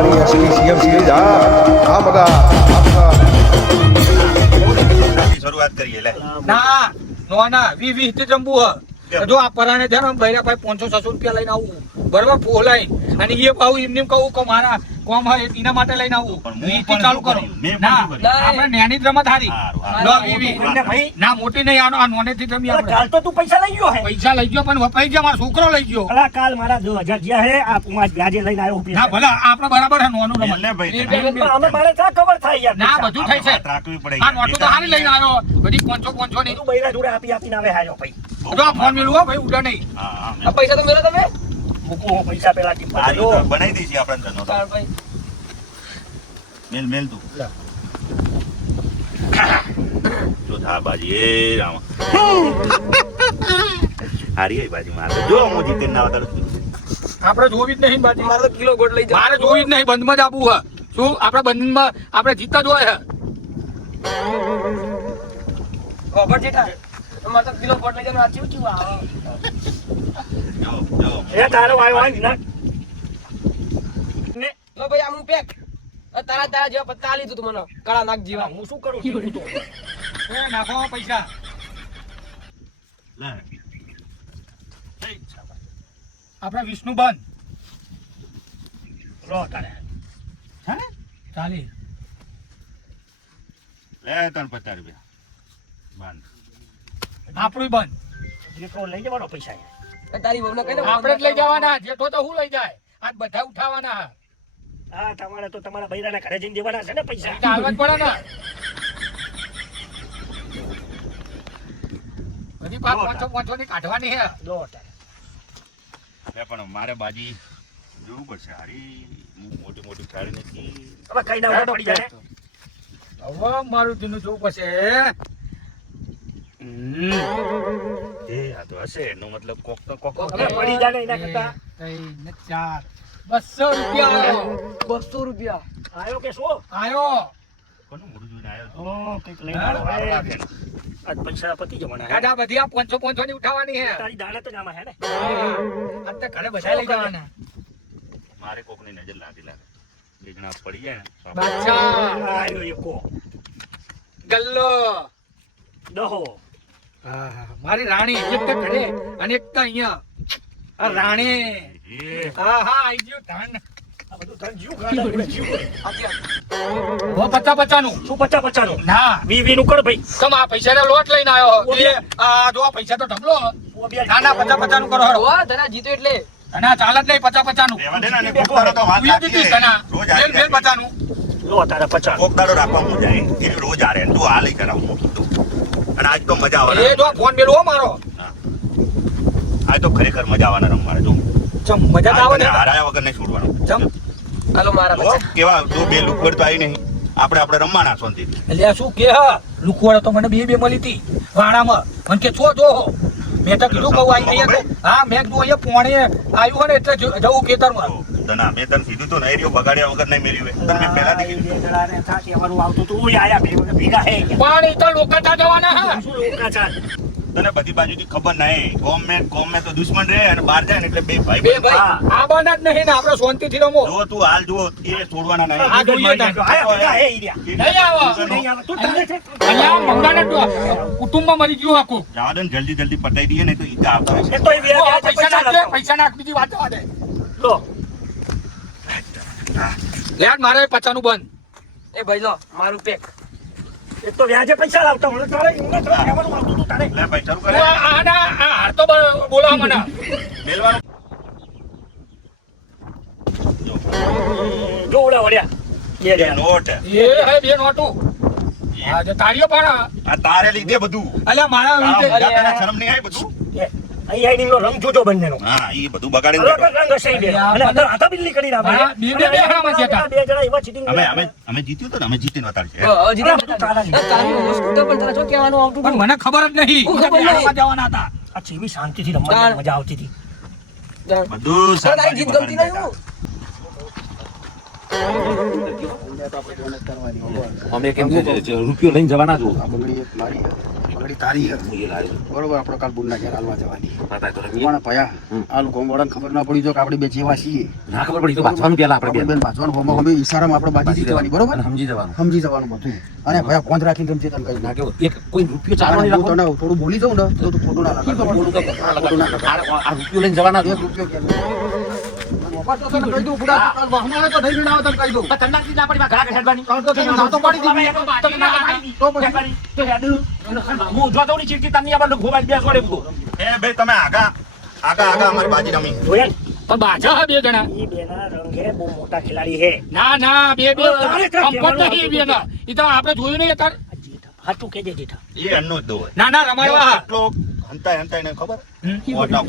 મારી SP CM series આ બધા શરૂઆત કરીએ લે. ના ના 20 થી જંબુ હ જો આ પરાણે છે ને બૈરા ભાઈ 500-600 રૂપિયા લઈને આવું બરોબર ફોલાઈ અને એ ભાવ એમને કહું કે મારા કોમ હોય એના માટે લઈને આવું 20 થી ચાલુ કરો. ના આપણે નેની જ રમત હારી લો 20 ભાઈ ના મોટી નહીં આનો આ નોને થી રમી આપણે. કાલ તો તું પૈસા લઈ ગયો હે. પૈસા લઈ ગયો પણ વપાઈ ગયા મારો છોકરો લઈ ગયો. અલા કાલ મારા 2000 જ્યાં હે આ પુમાજ વ્યાજે લઈને આવ્યો. ના ભલે આપણે બરાબર હે નોનું રમત લે ભાઈ અમે મારે ક્યાં ખબર થાય યાર. ના બધું થાય છે રાખવી પડે. આ નોટો તો હારી લઈને આવ્યો બધી 500 ની તું બૈરા જોડે આપીને આવે હાર્યો ભાઈ. જો આ ફોન મેલું હો ભાઈ ઉડા નહીં. હા પૈસા તો મેળો તમે મૂકો પૈસા પેલા ટીપ આ તો બનાવી દઈશી આપણે ધનો. ભાઈ મેલ તું જો થા બાજી એ રામ હારી બાજી મારે જો હું જીતે ના આવતા આપણે જોવી જ નહીં બાજી. મારે તો કિલો ગોટ લઈ જાવ. મારે જોવી જ નહીં બંધમાં જ આપવું હે શું આપણે બંધમાં આપણે જીતતા જ હોય હે. ખબર જેઠા મારે તો કિલો ગોટ લઈ જાવ. આ ચીવ આવે જો જો એ તારો આવ્યો હોય ના ને લો ભાઈ આમનું પેક તારા જેવા પત્તા લીધું તું મને કાળા નાક જેવા. હું શું કરું છું તો એ નાખો પૈસા. લે આપણે વિષ્ણુ બંધ રો તારે છે ને ચાલી લે 350 રૂપિયા બંધ આપણું બંધ જેટલો લઈ જવાનો પૈસા તારી બહુ ને કઈ આપણે જ લઈ જવાના જેઠો તો હું લઈ જાય આજ બધા ઉઠાવાના. હા તમારે તો તમારા બૈરાના ઘરે જઈને દેવાના છે ને પૈસા. ચાલવા જ પડે ને બધી પાક 500 ની કાઢવાની હે. લો તારે લે પણ મારે બાજી જોવું પડશે હારી મોટી મોટી ખાડી નથી. હવે કઈ ના પડી જાય હવે મારું જૂનું જોવું પડશે. એ આ તો હશે એનો મતલબ કોક તો કોક હવે પડી જાય ને એના કરતા 200 રૂપિયા 200 રૂપિયા આવ્યો કે શું આયો. કોનું મોઢું જોઈને આવ્યો ઓ કઈક લઈને આવ્યો તો હે. રાખે ને. આજ પૈસા પતી જવાના હે. દાદા બધી આ 500 ની ઉઠાવવાની હે. તારી દાડા તો જામા હે ને આજ તો ઘરે બધા લઈ જવાના. મારે કોકની નજર લાગી લાગે બે જણા પડી જાય ને બાદશાહ આવ્યો એકો ગલ્લો દહો મારી રાણી એક તો ઘરે અને એક તો અહીંયા આ રાણી એ હા આઈ ગયું ધાન. આ બધું તન જીવ ગાડા જોડે જીવ ઓ 50 નું શું 50 નું ના 20 નું કર ભાઈ. તમે આ પૈસાનો લોટ લઈને આવ્યો આ જો આ પૈસા તો ઢબલો ઓ બે ના 50 નું કરો હળો. ઓ ધરા જીતો એટલે અને આ ચાલે જ નહીં 50 નું રહેવા દે ને અને કોક દાડો તો વાત ઉયા દીધી સાચી સના છે. રોજ હારે મેલ 50 નું લો તારા 50 કોક દાડો રાખવા હું જાય એ રોજ હારે તું હાલ કરાવું અને આજ તો મજા એ આવવાના જો ફોન મેલવો મારો આજ તો ખરેખર મજા આવવાના રમવાના જો ચમ મજા તો આવે ને હારાયા વગર નહીં છોડવાનું ચમ હાલો મારા જો પૈસા કેવા જો બે લુકવડ તો આવી નહીં આપણે રમવાના શાંતિથી એટલે આ શું કે હા લુકવાડો તો મને બે મળી હતી વાણામાં મને કે છો જો મેં તો કીધું કહું આઈ નહીં તો હા મેં કીધું અહીંયા પોણે આવ્યું હોય ને એટલે જવું ખેતરમાં તના મેં તને કીધું તો નહીં રહ્યો બગાડ્યા વગર નહીં મેળ્યું તને મેં પહેલાથી કીધું બે જણાને થાકી આવવાનું આવતું તું ઓય આયા ભેગા હે પણ એ તો લોકા જવાના હા શું લોકા ચાલ તને બધી બાજુથી ખબર નહીં ગોમ મેં તો દુશ્મન રહે અને બહાર જાય ને એટલે બે ભાઈ બે ભાઈ હા. આ બાના જ નહીં ને આપણે શાંતિથી રમો જો તું હાલ જુઓ એ છોડવાના નહીં આ જોઈએ ને. આયા ભેગા હે ઈર્યા નહીં આવો નહીં આવે તું ચાલે છે અહીંયા મંગાના કુટુંબમાં મરી ગયું આખું જવા દે ને જલ્દી પટાઈ દઈએ ને તો ઈજા આવતા એ તો એ ઓ, આ વ્યાજ પૈસા નાખ પૈસા નાખ બીજી વાત જવા દે લો લે મારે 50 નું બંધ એ ભાઈ લો મારું પેક એક તો વ્યાજે પૈસા લાવતા મને તારે ઈંગત રહેવાનું આવતું તું તારે લે ભાઈ શરૂ તું કરે આ હાર તો બોલાવ મને મેલવાનું જો જો ઓલા વળ્યા બે એ જણા નોટ એ હે બે નોટું હા જે તારીઓ પણ આ તારે લીધે બધું અલ્યા મારા તારા લીધે મોઢા તને શરમ નહીં આવી બધું અહીં આવીને રંગ જોજો બંનેનો હા એ બધું બગાડી અલગ જ રંગ હશે ઈ બે અને અંદર હાથા બિલ્લી કરી હા, બે હારામાં છે તા. બે જણા એવા ચીટિંગ અમે જીત્યું તો ને અમે જીતીને બતાડશે જીતે તારા તારી સ્કૂટર પણ તારા શું કહેવાનું આવતું પણ મને ખબર જ નહીં હું ખબર નહીં. હારામાં જવાના હતા આ ચીવી શાંતિથી રમવાની મજા આવતી હતી બધું તારી જીત ગમતી નહીં હું અમે કેમ છે રૂપિયો લઈને જવાના છો આ બંગડી એક મારી આપણી તારી છે હું એ લાવ્યો બરોબર આપણે કાલ બુનના ઘેર હાલવા જવાની પતા તો રમી પણ ભયા આ લોકો વાળાને ખબર ના પડી જો કે આપણે બે જેવા છીએ ના ખબર પડી તો વાંચવાનું પેલા આપણે આપણે બેન પાછવાનું હોમો હોમે ઈશારામાં આપણે બાજી જવાની બરોબર સમજી જવાનું સમજી જવાનું બધું અને ભયા ફોન રાખીને તમે ચેતન કરી ના કેવું એક કોઈ રૂપિયો ચાલવાનો હું રાખો તને થોડું બોલી જાઉં ને તો તું ખોટું ના લાગે ખોટું ના આ રૂપિયો લઈને જવાના એક રૂપિયો કે કહી દઉં બુડા વાહન આવે તો થઈ ગયું આવે તને કહી દઉં તંડાકી ના પડી ઘા હેડવાની તો તમે ના તો પાડી દીધી તો પછી તો હેડ હું જોતો ની ચીડકી તની આપણે ઘોવા બે છોડે બધું એ ભાઈ તમે આગા અમારી બાજી રમી જોયા પણ બાજા હે બે જણા ઈ બેના રંગ હે બહુ મોટા ખેલાડી હે ના બે તારે ક્યાં કમ્ફર્ટ નહીં બે ના ઈ તો આપણે જોયું નહીં અત્યારે હાચું કેજે જેઠા એ એમનો જ દો હોય ના રમાડવા એટલો હંતાય ને ખબર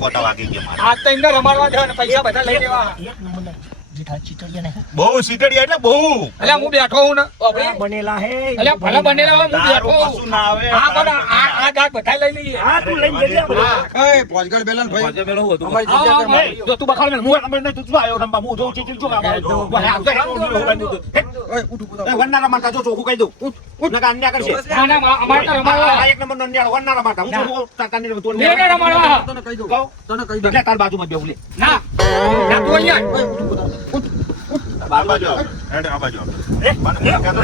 કોટા વાગી ગયા મારે આ તો એમને રમાડવા છે અને પૈસા બધા લઈ લેવા એક નંબરના જેઠા ચીતળિયા ને બહુ સીટડિયા એટલે બહુ એટલે હું બેઠો હું ને આ બનેલા હે એટલે ભલે બનેલા હોય, હું બેઠો તારું હું. કશું ના આવે હા પણ આ દાંત બધા લઈ લઈએ હા તું લઈને જજે આપણે. હા. એ પોજગળ બેલન ભાઈ આજે પેલો હતું અમારી જગ્યા કર મારી. જો તું બખાડ મે હું નંબર નહીં તું આવ્યો રંબા હું જોઉં ચીચી જો ઓય ઉઠ ઉઠ એ વન્ના રમાતા જો ચોખ્ખું કહી દઉં ઉઠ નકા અન્યા કરશે ના, અમારે તો રમાડવા. આ એક નંબર નો અન્યાળો વન્ના રમાતા હું ચોખ્ખું તાતાની તો બે ને રમાડવા. તને કહી દઉં કહું તને કહી દઉં એટલે તાર બાજુમાં બેહું લે ના તું અહીંયા ઓય ઉઠ આ બાજુ આવો. હેડ આ બાજુ આવો. મને કહેતો હતો,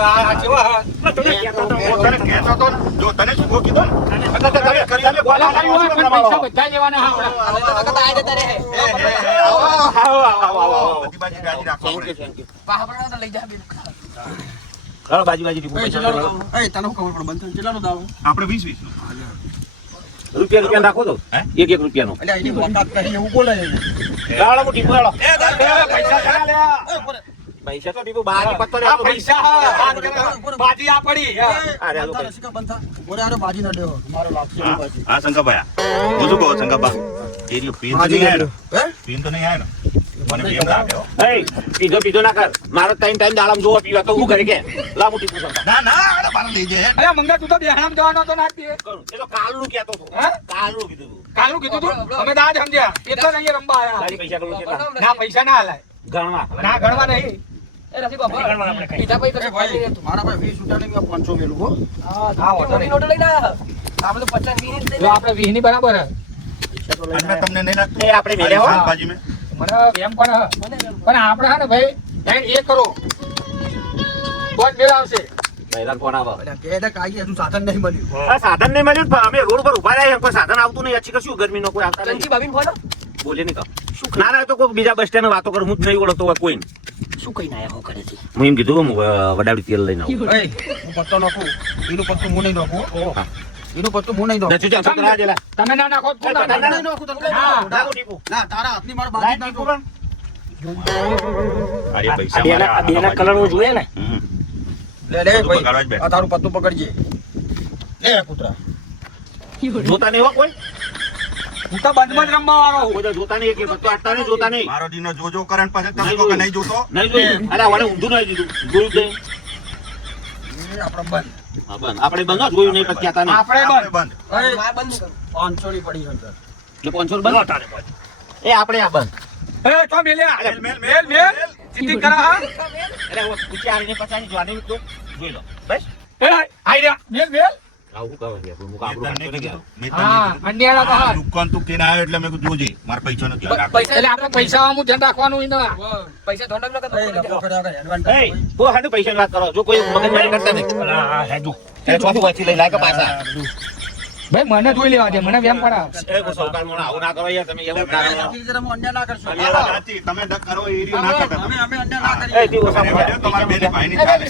આ જેવા હા. તને કહેતો તો. હું તને કહેતો હતો ને, જો તને શું કીધું ને તમે કરી લે, બોલા કરી હોય પણ પૈસા બધા લેવાના હા આપણા. બધી બાજી રાજી રાખવા પડે. હાલો બાજી બાજી એ ચલાનો એ તને શું ખબર પડે બંધ ચલાનો દાવ આપણે 20 રૂપિયા રાખો તો એક રૂપિયાનો એટલે એની વાત કરી એવું બોલે લાડો મોટી બોલાડો પૈસા ચલા લે. પૈસા તો દીધું બાર પત્તો લે આ પૈસા હા. બાજી આ પડી હા. અરે હાલો બંધા રસિકા બંધા ઓરે આરે બાજી ના દેવો મારો લાભ છે બાજી હા શંકરભાઈ હું શું કહું શંકરબા એરિયો પીન તો નહીં આવ્યો હે પીન તો નહીં આવ્યો ને મને એમ લાગે હો. એ પીધો ના કર મારો ટાઈમ દાડમ જોવા પીવા તો હું કરે કે લા મોટી પૂછો ના અરે બાર લઈ જાય અરે મંગા તું તો બેહાણામ જવાનો તો ના જ દે. એ તો કાલનું કહેતો હતો હે? કાલનું કીધું તું કાલનું કીધું તું અમે દાદ સમજ્યા એટલે જ અહીંયા રમવા આયા. તારી પૈસા કરું કેટલા ના પૈસા ના હલાય ગણવા ના ગણવા નહીં. એ ભાઈ મારા ભાઈ 20 ઉટાને મેં 500 મેલું હો હા હોતો નહીં. જો આપણે 20 ની બરાબર હે. અને તમને નહીં લાગતું એ આપણે મેલ્યા હો. શાકભાજી મેં મને એમ પણ હે. પણ આપણે હે ને ભાઈ ટાઈમ એ કરો તો જ મેળ આવશે. બૈરામ ફોન આવો એટલે કે દે કાઈ હજુ સાધન નહીં મળ્યું આ સાધન નહીં મળ્યું પણ અમે રોડ પર ઉભા રહ્યા કોઈ સાધન આવતું નહીં અચ્છી કશું ગરમીનો કોઈ આવતા નહીં બોલે નહીં કહો ના ના તો કોઈ બીજા બસ સ્ટેન્ડ વાતો કરું હું જ નહીં ઓળખતો હોય કોઈ શું કહીને આયા હો ઘરેથી? હું એમ કીધું હું વડાવડી તેલ લઈને આવું એ હું પત્તો નાખું એનું પત્તું હું નહીં નાખું એનું પત્તું હું નહીં નાખું નથી ચાલ છોકરા આ જેલા તમે ના નાખો તો ના નહીં નાખો. નાખું તને હા. ડાબુ ટીપુ ના તારા હાથની માર બાજી જ નાખો અરે પૈસા આ બેના કલરો જોઈએ ને હમ. લે લે પત્તું પકડવા જ બે. ભાઈ આ તારું પત્તું પકડજે લે કૂતરા જોતા નહીં હો કોઈ હું તો બંધમાં જ રમવા વાળો હું. કોઈ તો જોતા નહીં કે બધું આટલા નહીં જોતા નહીં મારો દીનો જોજો કરંટ પાસે તમે કહો કે નહીં જોતો નહીં જોયું અરે વાળે ઊંધું નહીં દીધું જોયું નહીં એ આપણે બંધ હા બંધ આપણે બંધ હા, જોયું નહીં પછી કહેતા નહીં આપણે આપણે બંધ. બંધ 500 ની પડી અંદર એટલે 500 બંધ એ આપણે આ બંધ એ તો મેલ્યા. મેલ, મેલ મેલ ચીટિંગ કરા હા. અરે હવે પૂછી આવીને પચાની જોવાની તો જોઈ લો બસ એ આઈ રહ્યા. મેલ મેલ આવું કહો છે હું મેં કાબરું તને કીધું. મેં તને હા કીધું. અંડિયાળા તો આ હા. દુકાન તું કેને આવ્યો એટલે મેં કીધું જોજે મારા પૈસા નથી રાખો એટલે આપણે પૈસામાં ધ્યાન રાખવાનું હોય ને. એ કો હાડું પૈસાની વાત કરો જો કોઈ મગજમારી કરતા નહીં હા હેડું એ ચોથી વાંચી લઈ લાય કે પાછા ભાઈ મને જોઈ લેવા દે મને વેમ પડાવ. એ કો સૌકાર મોણા આવું ના કરો યાર તમે એવું ના કરો અન્ય ના કરશો આ વાત સાચી. તમે ડક કરો એ રહ્યું ના કરતા તમે. અમે અન્ય ના એ કરીએ તી ઓછા રહેવા દ્યો, તમારા બેને ભાઈની ચાલે.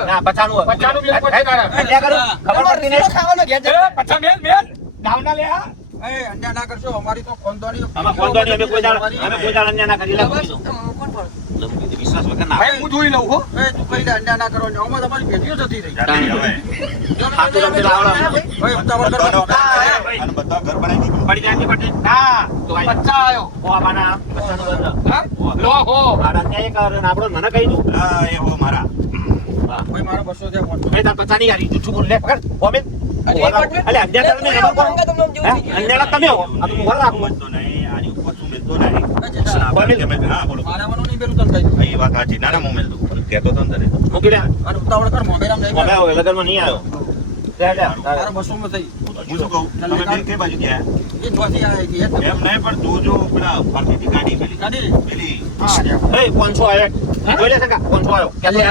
ના 95 પચાનું બિલ પછી તારે. અલ્યા કરો ખબર પડતી નહીં એ પચા મેલ મેલ દાવના લે હા. એ અન્ય ના કરશો અમારી તો ખોંદોની અમે ખોંદોની અમે કોઈ દાડ અન્ય ના કરી લાગો વિશ્વાસ વગર ના ભાઈ હું જોઈ લઉં હો. એ તું કઈ દે અન્ય ના કરવાની આમાં તમારી ભેટીઓ જતી રહી જાતે હવે. ખાતું રમતે લાવડા ભાઈ ઉતાવળ કરો બધાનો અને બધા ઘર બનાવી દીધું. પડી જાય પડી ના તો આઈ. પચ્ચા આયો. ઓ આબાના બચ્ચાનો બંધ હા? લો હો. મારા ત્યાં એક આપણો મને કહી દઉં હા, એ હો મારા. ભાઈ મારા 200 દે ફોન મેં તાર પચાની યાર જૂઠું બોલ લે પકડ ઓમે અલે અન્યા તમે નંબર કોણ અન્યા તમે હો આ તો મોર રાખું મળતો નહીં, આની ઉપર શું મળતો નહીં. બોલ. હા, બોલો. મારાવાનું નહીં પેલું તને કહી દઉં એ વાત સાચી. ના, ના, હું મેલ દઉં. કહેતો હતો ને તને. મૂકી દે અને ઉતાવળ કર મોબાઈલ આમ લઈ હવે આવો લગનમાં નહીં આવ્યો તારે 200 માં થઈ. હું શું કહું તમે બેન કઈ બાજુ ગયા એ ચોથી આવે છે. એક એમ નહીં પણ તું જો પેલા પાર્ટીની ગાડી પેલી ગાડી. પેલી હા, રહ્યા. એ 500 આવ્યો જોઈ લે શંકા 500 આવ્યો એટલે આ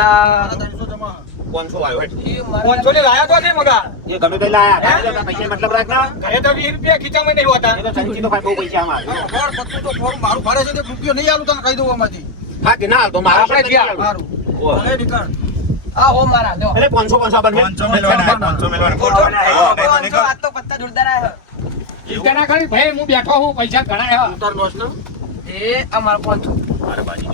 તારા 300 જમા. 500 આવ્યો હેઠ. એ મારા 500 ને લાયા તો નહીં મગા એ ગમે તે લાયા પૈસા મતલબ રાખ ના ઘરે તો 20 રૂપિયા ખીચામાં નહીં હોતા એ તો સંચી તો ભાઈ બહુ પૈસા આમાં ફોડ પત્તું તો ફોડ મારું ભાડે છે તે રૂપિયો નહીં આલું તને કહી દઉં આમાંથી. હા કે ના તો મારા આપણે ગયા. મારું. ઓહ. ભલે નીકળ. આ હો મારા લો એટલે 500 બંને 500 મેળવાના 500 મેળવાના બોલ. આ તો પત્તા જોરદાર આયા ચિંતા ના કરી ભાઈ હું બેઠો હું પૈસા ગણાય તું તાર નોસ ના. એ અમારો 500 મારા બાજુ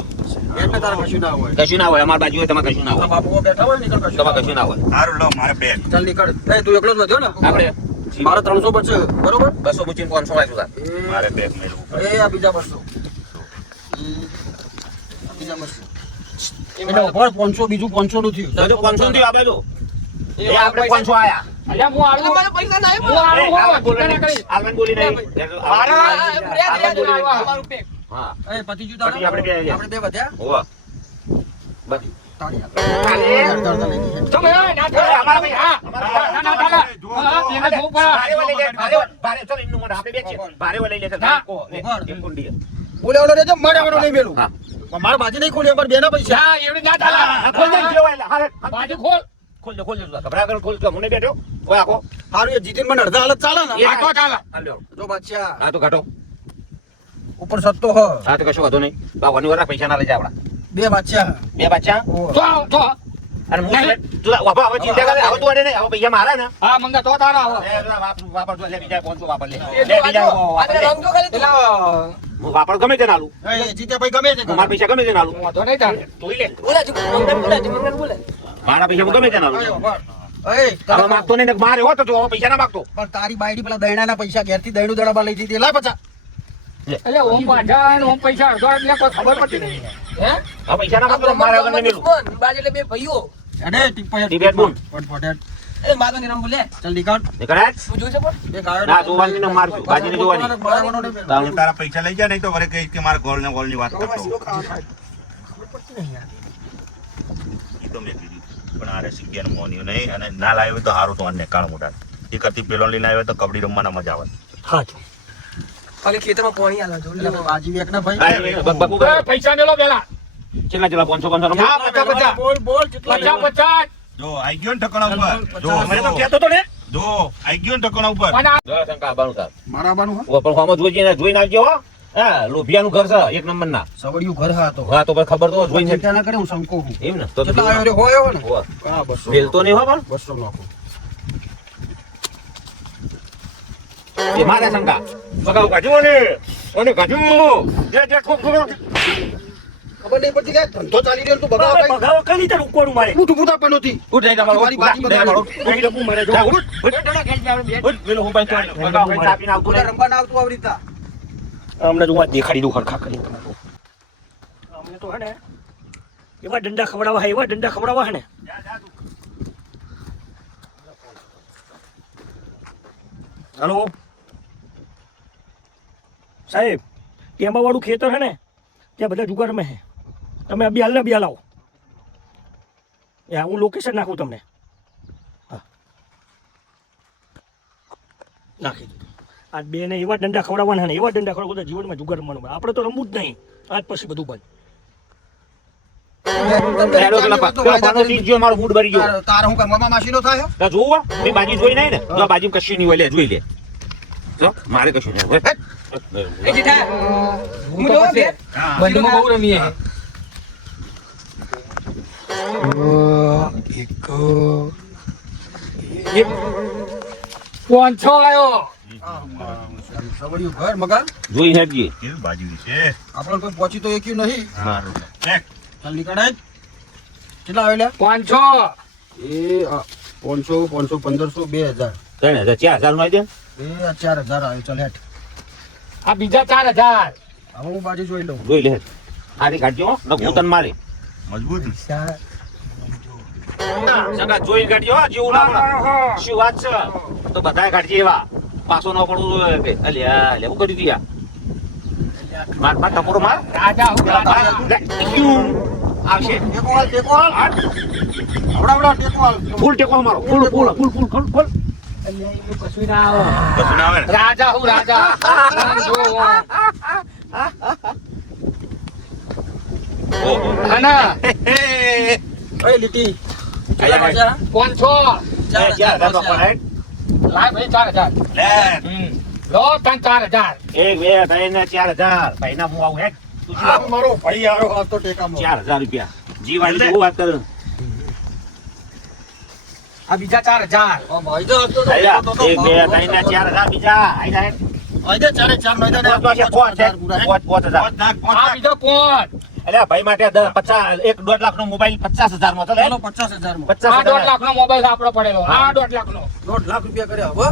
એટલે તારે કશું ના હોય. કશું ના હોય અમાર બાજુ હોય તમારે કશું ના તારા હોય બાપુ બેઠા હોય નીકળ કશું. તમારે કશું ના હોય સારું લો મારે બેગ ચાલ નીકળ. એ તું એકલો જ વધ્યો ને. આપણે મારે 300 બચશે બરોબર. 200 મૂકીને 500 લાગ્યું તાર. મારે બેગ મેળવું એ આ બીજા 200. બીજા 200. એટલે ઉપર 500 બીજું 500 નું થયું. તો 500 થી આ બાજુ એ આપણે 500 આયા અલ્યા હું આલું મારા પૈસા ના હું આલું હો ચિંતા ના કરી આલવાન બોલી નહીં અમારું પેક હા એ પતિજુ પતિ આપણે બે આવ્યા. આપણે બે વધ્યા. હોવા બસ તાળી આપ. અરે અડધા લઈ લીધા. ચમ એ ના થાય અમારા ભાઈ, હા ના ના ના હા એને જોવું પડે ભારે વાળી લે ભારે ચાલ એમનું મોઢા આપણે બે છે ભારે વાળી લે હા. કો એક કુંડી બોલે ઓલો રેજો મારે આવડો નહીં મેલું. હા પણ મારા બાજી નહીં ખોલી અમાર બેના પૈસા. હા એવડી ના ચાલે ખોલ દે જેવાય હારે બાજુ ખોલ ખોલ દે ઘબરા કર ખોલ કે મને બેઠો ઓય આખો હારું એ જીતીન મને અડધા હાલત ચાલે ને. આ તો ચાલે હાલ્યો જો બાદશાહ આ તો કાઢો ઉપર સત્તો હ. આ તો કશું વાંધો નહીં બાવાની વાળા પૈસા ના લઈ જા આપડા બે બાદશાહ. બે બચ્ચા તો અને હું તું વાપા હવે ચિંતા કરે હવે તું અડે નહીં હવે પૈસા મારા ને હા મંગા તો તારા આવો વાપર લે બીજા 500 વાપર લે એ લે બીજા આપણે રંગ જો ખાલી એટલે હું વાપર ગમે તે નાલું એ જીત્યા ભાઈ ગમે તે કરે. મારા પૈસા ગમે તે નાલું તો નહીં ચાલે તું લે બોલે મંગન બોલે મારા પૈસા હું ગમે તે નાલું આયો, બસ. એ હવે તારા માગતો નહીં ને મારે હો તો તું હવે પૈસા ના માગતો પણ તારી બાયડી પેલા દૈણાના પૈસા ઘેરથી દૈણું દડાબા લઈ દીધી લા પચા. એટલે ઓમ પાછા ને ઓમ પૈસા અડધો એટલે કોઈ ખબર પડતી નહીં હે હવે પૈસા ના માગતો મારા વગર નહીં મેલું દુશ્મન બાજુ એટલે બે ભાઈઓ અડે ટીપા ટિબેટ બોલ. ફટફટ. એટલે માતો નિરમ બોલે ચાલ નીકળ. નીકળાય હું જોઈ શકો એ ગાળો ના જોવાની ને મારશું બાજીને જોવાની મારવાનો નહીં મેલું. તારું તું તારા પૈસા લઈ જા નહીં તો વરે કહીશ કે મારા ગોળ ને ગોળ ની વાત કરતો ઈ તો મેં કીધું પણ આરે સિગ્યાનું મોન્યું નહીં અને ના લાવ્યો તો હારું તો અન્ય કાળ મોટા એ કરતી પેલો લઈને આવ્યો તો કબડ્ડી રમવાના મજા આવે ખાલી ખેતરમાં પાણી આલા જો એટલે બાજી વેકના ભાઈ. બકુ એ પૈસા મેલો પેલા ચેલા ચેલા 500 હા 50 બોલ બોલ કેટલા 50 જો આઈ ગયો ને ઠકણા ઉપર જો મને તો કહેતો તો ને જો આઈ ગયો ને ઠકણા ઉપર પણ આ જો શંકા બાનું સાહેબ મારા બાનું હા. ઓ પણ આમાં જોઈને આવજો હો હા લોભિયાનું ઘર છે એક નંબર ના સવડિયું ઘર હા તો. હા તો પછી ખબર તો જોઈને ચિંતા ના કરે હું શંકો હું. એમ ને તો કેટલા આવ્યો રે હોય એવો ને. હોવા. હા 200. વેલ તો નહીં હો પણ 200 નાખો. એ મારે શંકા બગાવ કાઢ્યો ને અને કાઢ્યું જે ઠોક ઠોક ખબર નહીં પડતી કે ધંધો ચાલી રહ્યો ને તું બગાવ કઈ. ભગાવો કઈ રીતે ઉકોડું મારે ઊઠ ઊભું થા પેલોથી. ઉઠ નહીં તમારો મારી બાજી નહીં તમારો બગાડી. નહીં લખું મરે જો ઉઠ ઉઠ વેલો હું ભાઈ તો બગાવ કઈ ચાપીને આવતું બધા નહીં રમવા ના આવતું આવી રીતના. અમને જો આ દેખાડી દઉં ખરખા કરી અમને તો હે ને એવા દંડા ખવડાવવા હે ને હલો સાહેબ ટેમ્બા વાળું ખેતર હે ને ત્યાં બધા જુગાર રમે હે તમે બી હાલ આવો હું લોકેશન નાખું તમને હા નાખી દીધું આ બે ને એવા દંડા ખવડાવવાના ને એવા દંડા ખવડાવવા જીવનમાં જુગાર રમવાનું આપણે તો રમવું જ નહીં આજ પછી બધું બંધ હેડો પેલા પેલા પાનો ચીજ જો મારો મૂડ ભરી ગયો તારે હું કામ મામા માસીનો થાય તા જોવા મે બાજી જોઈ નહીં ને જો બાજી કશું નહીં હોય લે જોઈ લે જો મારે કશું નહીં હોય એ જેઠા હું જો બે બંધમાં બહુ રમીએ એક 500 આવ્યો સવડિયું ઘર મકાન જોઈ હેડજી કેવી બાજુ છે આપણે કોઈ પહોંચી તો એક્યું નહીં. મારું બેગ ચાલ નીકળાય. કેટલા આવેલા 500 એ 500 500 1500 2000 3000 નો દે 4000 આવ્યો. ચાલ હેઠ. આ બીજા 4000 હવે હું બાજી જોઈ લઉં. જોઈ લે આરી કાઢજો હો ન ભૂતન મારે મજબૂત સગા જોઈ કાઢજો હો જીવ લાવડા શું વાત છે તો બધાય કાઢજે એવા પાછો ન પડવું જોઈએ કે અલ્યા લે હું કરી દિયા માર ટપોરો માર રાજા હું લે આવશે ટેકો હાલ, ટેકો હાલ. હમણાં ટેકો હાલ. ફૂલ ટેકો મારો ફૂલ કશું ના આવે ને રાજા હું રાજા જો ઓહો. અને ઓય લીટી. આયા ભાઈ. 500 ચાર હજાર નો પણ હે. લાય ભાઈ 4000 લે લો તન 4000 એક બે ત્રણ ને 4000 ભાઈના હું આવું હે તું શું આ આવું? મારો ભાઈ આવ્યો આ તો ટેકામાં. 4000 રૂપિયા જીવાડી હું વાત કરું આ બીજા 4000 આ ભાઈ તો હતો તો આયા. તો તો એક બે ત્રણ ને 4000 બીજા આઈ જાય આજે ચારે ચાર મહિના ને પોચ છે, પોચ છે. પોચ, 5000 આ બીજો 5 અલ્યા ભાઈ માટે 50 1.5 લાખ નો મોબાઈલ 50000 માં ચાલે ચાલો 50,000 માં. 1.5 50,000 લાખ નો મોબાઈલ આપણો પડેલો આ 1.5 લાખ નો 1.5 લાખ રૂપિયા કર્યા હવે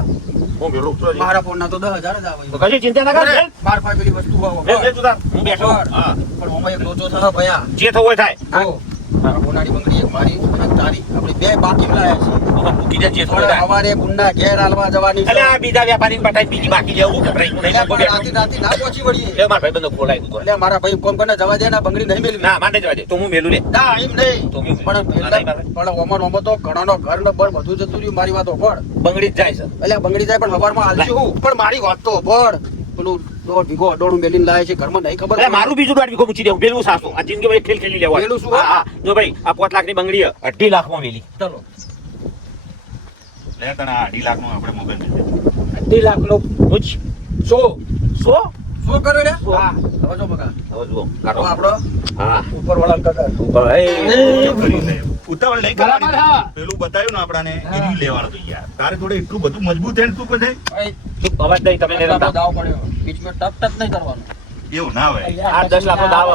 હું બેઠો છું હજી. મારા ફોન ના તો 10,000 જ આવે તો કશી ચિંતા ના કર અરે, બાર પાંચ પેલી વસ્તુ આવો. લે તું તાર. હું બેઠો બરાબર. હા પણ ઓમાં એક લોચો થયો ભયા. જે થવું હોય થાય જો, મારા બોનાની બંગડી એક મારી અને એક તારી આપણે બે બાકી લાયા છીએ મૂકી દે જે થવું હોય પણ થાય સવારે બુંડા ઘેર હાલવા જવાની છે. અલ્યા આ બીજા વેપારી બટાઈ બીજી બાકી જેવું ગભરાઈ હું નહીં એટલે બેઠો. પણ રાતે ના પહોંચી વળીએ. એ મારા ભાઈબંધો ખોલાઈ દીધો. એટલે મારા ભાઈ કોમ કરીને જવા દે ને આ બંગડી નહીં મેળવી. ના માને જવા દે તો હું મેલું લે ના એમ નહીં. તો હું પણ નહીં મારે. ઓમો તો ઘણાનો ઘર ને બર બધું જતું રહ્યું મારી વાત ઓફળ. બંગડી જ જાય છે એટલે બંગડી જાય પણ સવારમાં હાલશું હું. પણ મારી વાત તો ઓફળ. પેલું 1.5 વીઘો અડોળું મેલીને લાવે છે ઘરમાં નહીં ખબર. અરે મારું બીજું દોઢ વીઘો મૂકી દે હું પેલું સાસુ આ જિંદગી ખેલ ખેલી લેવા પેલું શું? હા હા જો ભાઈ આ 5 લાખ ની બંગડી 2.5 લાખ માં મેલી ચલો. લે તને આ 2.5 લાખ નો આપણે મોબાઈલ મિલ 2 લાખ નો પૂછ 100 સો શું કર્યું લે? હા. હવે જો બકા. હવે જુઓ હવે કાઢો આપણો હા ઉપર વાળા કટર. ઉપર એ ઉતાવળ નહીં બરાબર કરવાની હા. પેલું બતાવ્યું ને આપણાને એનું લેવાનું હતું યાર તારે થોડું એટલું બધું મજબૂત છે ને તું પછી અવાજ નહીં તમે નહીં એટલો રમતા. દાવ પડ્યો. બીચમાં ટક ટક નહીં કરવાનું. એવું ના હોય 8-10 લાખ નો દાવ.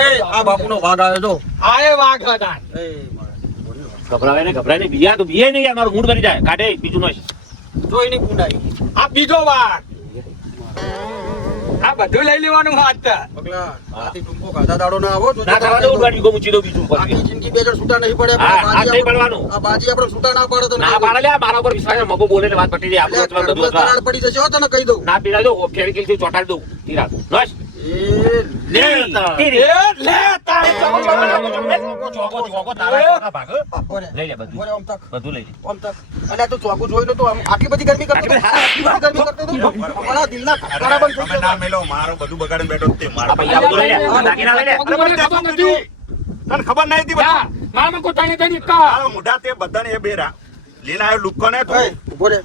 એ આ બાપુનો વાઘ આવ્યો જો. આ એ વાઘ હતા એ ગભરાવે ને ગભરાય ને બીજા તો બીએ નહીં યાર મારું મૂડ બની જાય કાઢે બીજું નહીં જોઈ નહીં કુંડાઈ. આ બીજો વાઘ આ બધું લઈ લેવાનું હાથ પગલા આથી ટૂંકો ખાધા દાડો ના આવો. ના થવા દઉં દોઢ વીઘો મૂકી દઉં બીજું ઉપર આખી જિંદગી બે જણ છૂટા નહીં પડે. હા, બાજી આ નહીં આપણે- પડવાનું. આ બાજી આપણે છૂટા ના પાડે તો ના પાડે લે મારા ઉપર વિશ્વાસ છે. મગો બોલે ને વાત પટી જાય એટલે આપણું બધું ઘરમાં કરાર પડી જશે હો તને કહી દઉં. ના પીડા દો ફેવિકિલ થી ચોટાડી દઉં તીરા નસ એ લે તાર. લે તારે ચોકો ચોકો તારા ચોકા ભાગ બોલે. લઈ લે બધું બોલે આમ તક. બધું લઈ લે આમ તક. અલ્યા તું ચોકું જોઈ લો તો આમ આટલી બધી ગરમી કરતો હતો? આટલી બધી ગરમી કરતો હતો? અમારા દિલના ધબકારા બંધ થઈ તમે ગયા. ના મેલો મારો બધું બગાડીને બેઠો તે આ મારા પૈસા બધું લઈ લે આ દાગીના લઈ લે મને ખબર નથી તને ખબર નહીં હતી બધું? મામા કોટાને તેની કા તારો મોઢા તે બધાને એ બેરા લઈને આવ્યો લુક્કો ને તું ઓય, ઉભો રે.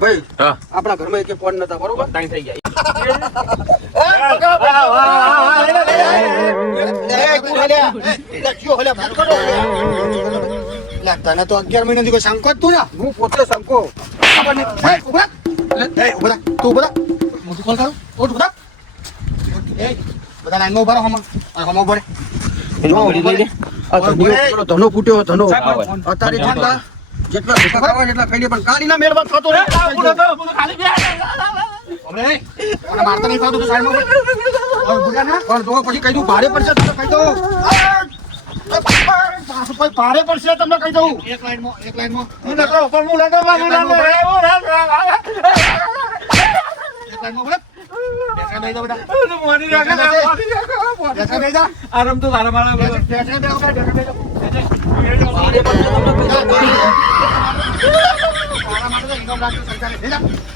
ભાઈ હા આપણા ઘરમાં એક ફોન નતા બરોબર. ટાઈમ થઈ જાય તને તો 11 મહિનાથી કોઈ શંકો જ તું ને હું પોતે શંકો ખબર નહીં. ઉભા તું ઉભા મોટું કોલ કરું ઉભા બધા લાઈનમાં ઉભા રહો હમ ઉભા રે ધનો ફૂટ્યો ધનો અત્યારે જેટલા ભૂખા ખાવા એટલા ખાઈ લે પણ કાળીના મેળવા થતો નહીં. મને મારતા નહીં થતું સાઈડમાં ઉભા. હવે ભૂલ્યા ના? પણ જો પછી કહી દઉં ભારે પડશે તમને કહી દઉં ભારે પડશે તમને કહી દઉં એક લાઈનમાં હું નકરો પણ હું નકરો એક લાઈનમાં બોલે. બેસા બેસા બેટા. બેસા બેસા. આરામ તો મારા મારા બેસા બેસા બેસા. ભારે પડશે તમને કહી દઉં.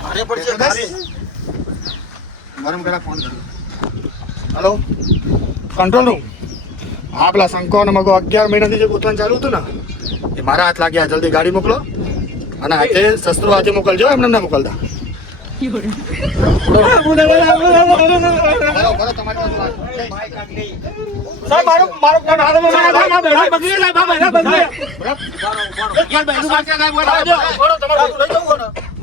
ભારે પડશે ભારે. ગરમ કરા ફોન કર્યો. Hello control room. હા પેલા શંકો અને મગો 11 મહિનાથી જે ગોતવાનું ચાલુ હતું ને એ મારા હાથ લાગ્યા. જલ્દી ગાડી મોકલો અને હાથે શસ્ત્રો હાથે મોકલજો એમને ના મોકલતા.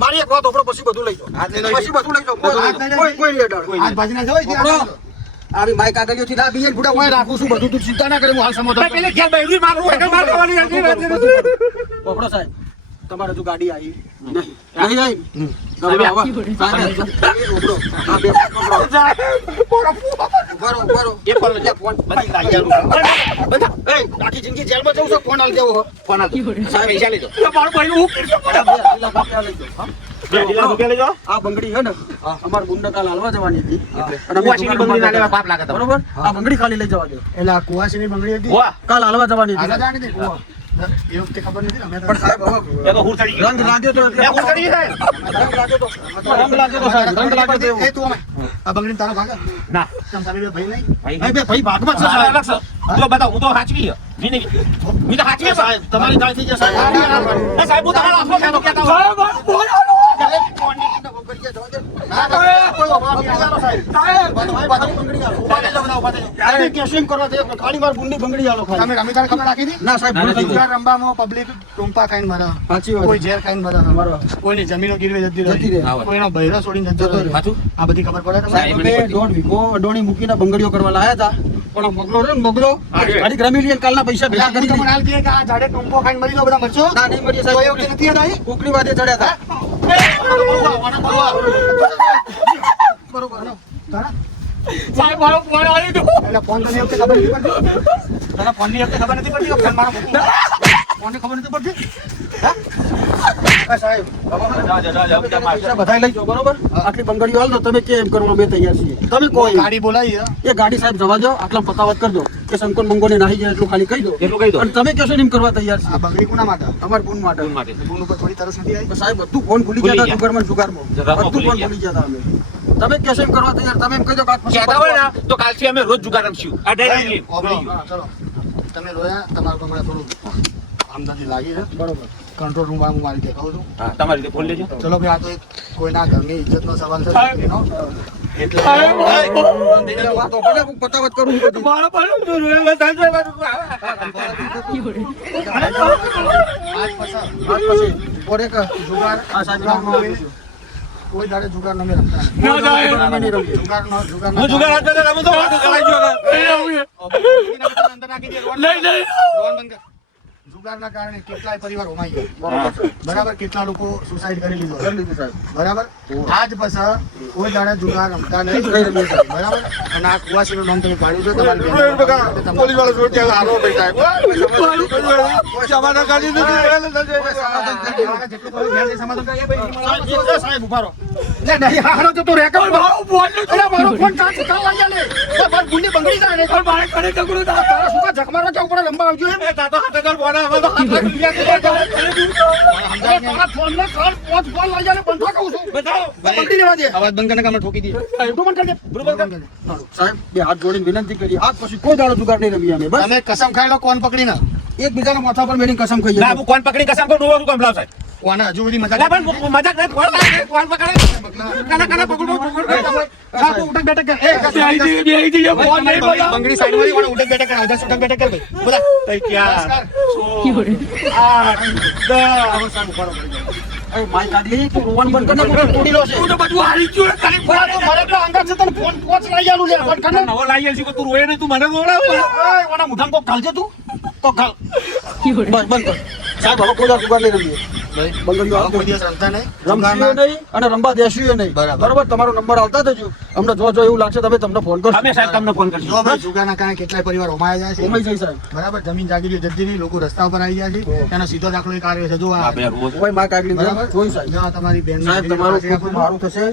મારી એક વાત ઓપડો પછી બધું લઈ જાઓ. પછી બધું લઈ જાઓ. કોઈ નહીં અડાડો. આવી માઈક આગળથી ના બીજે ભૂડા કોઈ રાખું છું બધું તું ચિંતા ના કરે હું હાલ સમજો ઓપડો સાહેબ તમારે જો ગાડી આવી નહીં આવી તમે આવા ઓપડો આ બે બરો એ ફોન લે ફોન બધી લાઈ બધા એ આખી જિંદગી જેલમાં જવું છે ફોન આલ દેવો ફોન આ સાહેબ પૈસા લઈ દો મારો ભાઈ હું લઈ જાઓ કેટલા રૂપિયા લેજો આ બંગડી છે ને અમાર ગુંડા કાલ હાલવા જવાની હતી અને અમે કુવાસીની બંગડી ના લેવા પાપ લાગે તમને. બરોબર આ બંગડી ખાલી લઈ જવા દો એટલે આ કુવાસીની બંગડી હતી વાહ કાલ હાલવા જવાની હતી આગળ જાણી હતી કુવા. એ વખતે ખબર નથી ને અમે તો પણ સાહેબ હવે એ તો હુર ચડી ગયો રંગ લાગ્યો તો એટલે એ હુર ચડી ગયો રંગ લાગ્યો તો સાહેબ રંગ લાગ્યો તો એ તું અમે આ બંગડી તારો ભાગ ના તમ સાહેબ ભાઈ નહીં ભાઈ બે ભાઈ ભાગમાં છે સાહેબ સાહેબ જો બતાવ હું તો હાચવી ગયો મી તો હાચવી સાહેબ તમારી ગાય થઈ જશે સાહેબ એ સાહેબ હું તમારો આખો ખ્યાલ કહેતા તમે રમી તારે ખબર રાખી હતી ના સાહેબ ભૂલ થઈ ગઈ. જુગાર રમવામાં પબ્લિક ટૂંપા ખાઈને મરે સાચી વાત. કોઈ ઝેર ખાઈને મરે કોઈની જમીનો ગીરવે જતી જતી રહે રહે. કોઈનો બૈરો છોડીને જતો રહે સાચું? આ બધી ખબર પડે તમને? સાહેબ બે દોઢ વીઘો અડોણી મૂકીને બંગડીઓ કરવા લાયા હતા પણ આ મગલો છે ને મગલો ગાડી રમી લઈએ કાલના પૈસા ભેગા કરી તમને હાલ કહે કે આ ઝાડે ટૂંપો ખાઈને મરી જાઓ બધા મરશો ના નહીં મળીએ તો એ સાહેબ વખતે નથી યાદ આવી? કોકની વાદે ચડ્યા હતા બરોબર તારા? સાહેબ મારો ફોન આવી ગયો એટલે ફોન તને એ વખતે ખબર નથી પડતી? તને ફોનની એ વખતે ખબર નથી પડતી કે ફોન મારો મૂકું? ફોનની ખબર નથી પડતી? હા, સાહેબ પૈસા બધાય લઈ જાઓ બરોબર આટલી બંગડીઓ હાલ દો તમે કેમ કરવા અમે તૈયાર છીએ તમે કોઈ ગાડી બોલાવી હે? એ ગાડી સાહેબ જવા દો આટલા પતાવત કરી દો કે શંકર મંગોને નાહી જાય એટલું ખાલી કહી દો એટલું કહી દો. અને તમે કહેશો ને એમ કરવા તૈયાર આ છીએ બંગડી કોના માટે? અમારા ગુણ માટે માટે ફોન ઉપર થોડી તરસ નથી આવી? તો સાહેબ બધું ફોન ભૂલી ગયા હતા જુગારમાં જુગારમાં જુગારમાં બધું ફોન ભૂલી ભૂલી ગયા હતા અમે તમે કહેશો એમ કરવા તૈયાર તમે એમ કહી દો કે આ કહેતા હોય ને તો કાલથી અમે રોજ જુગાર રમશું આ ડેલી હા, ચલો તમે રોયા તમારું તો મને થોડું આમદાની લાગી છે બરોબર કંટ્રોલ રૂમ હું મારી રીતે કહું છું હા તમારી રીતે ફોન લેજો ચલો ભાઈ આ તો એક કોઈના ઘરની ઇજ્જતનો સવાલ છે દીકરીનો. એટલે વાતો ભલે હું પતાવત કરું છું બધી. મારો પણ આજ પછી ઓરે કે જુગાર આ સાહેબ જુગારનો હવે કોઈ દાડે જુગાર નમે રમતા નથી. ના જાય. અમે નહીં રમીએ. હું જુગાર હાથે રમું તો વાતો કરાઈ ગયો ને. જુગારના કારણે કેટલાય પરિવાર હોમાઈ ગયા બરાબર કેટલા લોકો સુસાઇડ કરી લીધો કરી લીધું સાહેબ બરાબર આજ પછી કોઈ દાડે જુગાર રમતા નહીં બરાબર અને આ કુવાસીનું નામ તમે પાડ્યું છે તમારી સાહેબ ઉભા રહો. લે, નહીં, હારો તો તું રેકર્ડ મારો ફોન અરે, મારો ફોન ચાર્જ કરવા લાગ્યા લે. ઓય, મારી ગુંડી બંગડી જાય ને. મારે કરે ઝઘડો થાય. તારા શું કાં જખમારો કેવું પડે રમવા આવજો એમ? એ તાતો હાથે કર ફોન આવે તો હાથ લાગી ગયા કે અરે, તારા ફોનને કાલ પાંચ ફોન લાગ્યા ને બંધા કહું છું. બતાવો. બંગડી લેવા દે. અવાજ બંધ કરીને કામ ઠોકી દઈએ. તું બંધ કરી દે. બરોબર કર. સાહેબ બે હાથ જોડીને વિનંતી કરી આજ પછી કોઈ દાડો જુગાર નહીં રમીએ અમે બસ તમે કસમ ખાઈ લો કોણ પકડીને એકબીજાના માથા પર મેળીને કસમ ખાઈએ ના હું કોણ પકડી કસમ કો ડોવા કોણ લાવ સાહેબ કોને હજુ સુધી મજા લા પણ મજાક નહીં કોણ લાગે કોણ પકડે કાના કાના પકડો હા, તું ઉઠક બેઠક કર. એ, બે આઈ જઈએ, ફોન નહીં બોલાવો. બંગડી સાઈડ માં ઉઠક બેઠક કર. આદર્શ ઉઠક બેઠક કર ભાઈ. બોલા. તઈ ક્યાં અરે માય કાઢી તું રોવાનું બંધ કર ને તોડી લો છે તું તો બધું હારી ગયું ને, ખાલી ફોન મારે તો અંગાત છે તને ફોન પોચ લઈ આલું લે. બંધ કર ને. નવો લાવી આલશી કે તું રોય નહીં તું મને રોવડાવ ઓય, ઓના મુઠામાં કોક ઘાલજે તું. કોક ઘાલ. બસ બંધ કર સાહેબ હવે કોઈ દાડો જુગાર નહીં રમીએ બંગડીઓ હવે કોઈ દિવસ રમતા નહીં. રમશું નહીં અને રમવા દેશું નહીં બરાબર. બરાબર તમારો નંબર આવતા દેજો અમને જો એવું લાગશે તમે તમને ફોન કરશો અમે સાહેબ તમને ફોન કરશું જો ભાઈ જુગારના કારણે કેટલાય પરિવાર હોમાયા જાય છે ઉમાઈ જાય સાહેબ બરાબર જમીન જાગીરીઓ જતી રહી લોકો રસ્તા ઉપર આવી ગયા છે એનો સીધો દાખલો એક આવ્યો છે જો આ આપણે રોજ કોઈ માં કાગલી બરાબર જોઈ સાહેબ જો આ તમારી બેન સાહેબ તમારું ખૂબ સારું થશે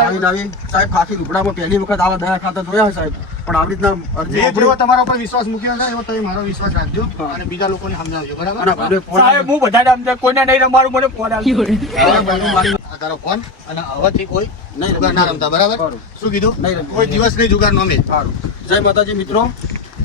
આવીને આવી સાહેબ ખાખી ઝૂંપડામાં પહેલી વખત આવા દયા ખાતા જોયા સાહેબ પણ આવી રીતના અરજી જેવો તમારા ઉપર વિશ્વાસ મૂક્યો છે એવો તમે મારો વિશ્વાસ રાખજો અને બીજા લોકોને સમજાવજો અને બરાબર આપણે ફોન સાહેબ હું બધા અંદર કોઈને નહીં રમાડું, મને ફોન આવ્યો. આ તારો ફોન અને હવેથી કોઈ નહીં જુગાર ના રમતા બરાબર બરાબર. શું કીધું નહીં રમતા. કોઈ દિવસ નહીં જુગાર નોમે સારું જય માતાજી મિત્રો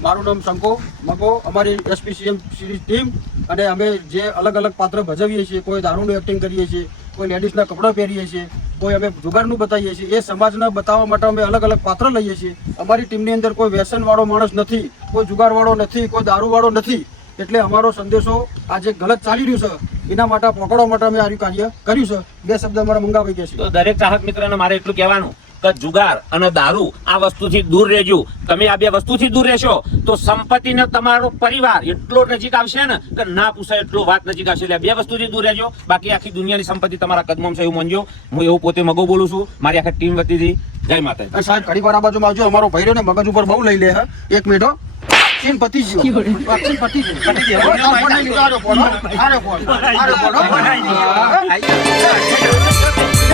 મારું નામ શંકો મકો અમારી એસપીસીએમ સિરીઝ ટીમ અને અમે જે અલગ અલગ પાત્ર ભજવીએ છીએ કોઈ દારૂનું એક્ટિંગ કરીએ છીએ કોઈ લેડીઝના કપડાં પહેરીએ છીએ કોઈ અમે જુગારનું બતાવીએ છીએ એ સમાજને બતાવવા માટે અમે અલગ અલગ પાત્ર લઈએ છીએ અમારી ટીમની અંદર કોઈ વ્યસનવાળો માણસ નથી કોઈ જુગારવાળો નથી કોઈ દારૂવાળો નથી એટલે અમારો સંદેશો આજે ગલત ચાલી રહ્યું છે એના માટે પકડવા માટે અમે આ કાર્ય કર્યું છે બે શબ્દ અમારા મંગાવી ગયા છે તો દરેક ચાહક મિત્રને મારે એટલું કહેવાનું કે જુગાર અને દારૂ આ વસ્તુથી દૂર રહેજો તમે આ બે વસ્તુથી દૂર રહેશો તો સંપત્તિને તમારો પરિવાર એટલો નજીક આવશે ને કે ના પૂછાય એટલો વાત નજીક આવશે એટલે આ બે વસ્તુથી દૂર રહેજો બાકી આખી દુનિયાની સંપત્તિ તમારા કદમમાં છે એવું માનજો હું એવું પોતે મગો બોલું છું મારી આખી ટીમ વતીથી જય માતાજી અને સાહેબ ઘડી વાર આ બાજુમાં આવજો અમારો ભાઈ રહ્યો ને મગજ ઉપર બહુ લઈ લે હે એક મિનિટ હો. વેક્સિન પતી ગયું વેક્સિન પતી ગયું ફોન નહીં લીધો. આરો ફોન, આરો ફોન, આરો ફોન, હો. આઈ